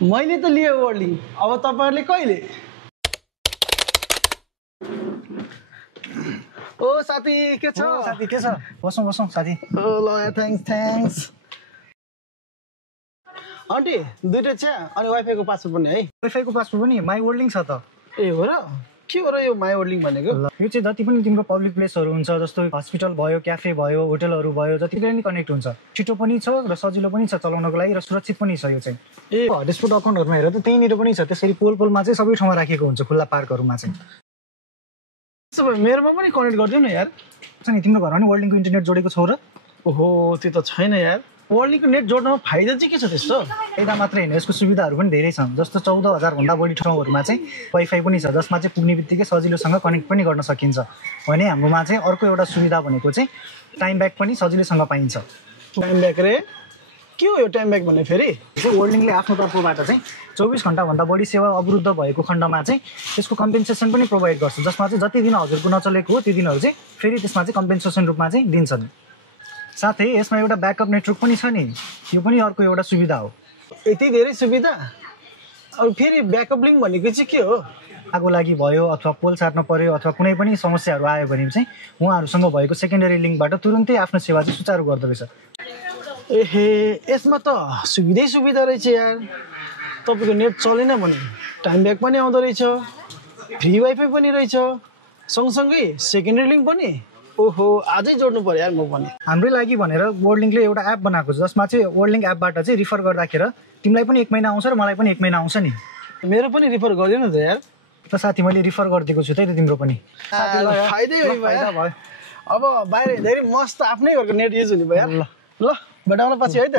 मैले त लिएँ वर्लिङ, अब तपाईहरुले कहिले? ओ साथी के छ? साथी के छ? बसौँ साथी। ओ ल थ्याङ्क्स। आन्टी दुईटा चिया अनि वाइफाई को पासवर्ड पनि है। वाइफाई को पासवर्ड पनि माई वर्ल्डिङ छ त। ए हो र? के हो र यो माई वर्ल्डिङ भनेको? यो चाहिँ जति पनि तिम्रो पब्लिक प्लेसहरू हुन्छ जस्तो हस्पिटल भयो, क्याफे भयो, होटलहरू भयो, जतिले नि कनेक्ट हुन्छ, छिटो पनि छ र सजिलो पनि छ चलाउनको लागि र सुरक्षित पनि छ यो चाहिँ। ए हटस्पट अकाउन्टहरुमा हेर त त्यहीँनिर पनि छ, त्यसरी पोलमा चाहिँ सबै ठाउँमा राखेको हुन्छ, खुल्ला पार्कहरुमा चाहिँ। त्यसो भए मेरोमा पनि कनेक्ट गरिदिउ न यार। नि तिम्रो घरमा नि वर्ल्डिङको इन्टरनेट जोडेको छौ र? ओहो त्यो त छैन यार। वर्ल्डिङको नेट जोड्नमा फाइदा चाहिँ के छ त्यस्तो? फाइदा मात्रै हैन, यसको सुविधाहरू पनि धेरै छन्। जस्तो 14,000 भन्दा बढी ठाउँहरुमा चाहिँ वाइफाई पनि छ, जसमा चाहिँ पुग्ने बित्तिकै सजिलोसँग कनेक्ट पनि गर्न सकिन्छ। भने हाम्रोमा चाहिँ अर्को एउटा सुविधा भनेको चाहिँ टाइम ब्याक पनि सजिलैसँग पाइन्छ। टाइम ब्याक रे? के हो यो टाइम ब्याक भन्ने फेरि? वर्ल्डिङले आफ्नो तर्फबाट चाहिँ 24 घण्टा भन्दा बढी सेवा अवरुद्ध भएको खण्डमा चाहिँ त्यसको कम्पेन्सेसन पनि प्रोभाइड गर्छ, जसमा चाहिँ जति दिन हजुरको नचलेको हो ती दिनहरु चाहिँ फेरि त्यसमा चाहिँ कम्पेन्सेसन रूपमा चाहिँ दिन्छन्। साथै यसमा एउटा ब्याकअप नेटवर्क पनि छ नि, यो पनि अर्को एउटा सुविधा हो। यति धेरै सुविधा? अब फेरि ब्याकअप लिङ्क भनेको चाहिँ के हो? आगो लागि भयो अथवा पोल छाड्न पर्यो अथवा कुनै पनि समस्याहरू आयो भने चाहिँ उहाँहरूसँग भएको सेकेन्डरी लिङ्कबाट तुरुन्तै आफ्नो सेवा चाहिँ सुचारू गर्दो रहेछ। एहे यसमा त सुविधा रहेछ यार। तपाईँको नेट चलेन भने टाइम ब्याक पनि आउँदो रहेछ, फ्री वाइफाई पनि रहेछ, सँगसँगै सेकेन्डरी लिङ्क पनि। ओहो आजै जोड्नु पर्यो यार म पनि। हाम्रै लागि भनेर वर्ल्डिङले एउटा एप बनाएको छ, जसमा चाहिँ वर्ल्डिङ एपबाट चाहिँ रिफर गर्दाखेरि तिमीलाई पनि 1 महिना आउँछ र मलाई पनि 1 महिना आउँछ नि। मेरो पनि रिफर गरिदिनु न त यार। त साथी मैले रिफर गरिदिएको छु त तिम्रो पनि। फाइदै भयो। अब बाहिर धेरै मस्त आफ्नै घरको नेट युज हुने भयो यार। ल भेटौँला पछि है त।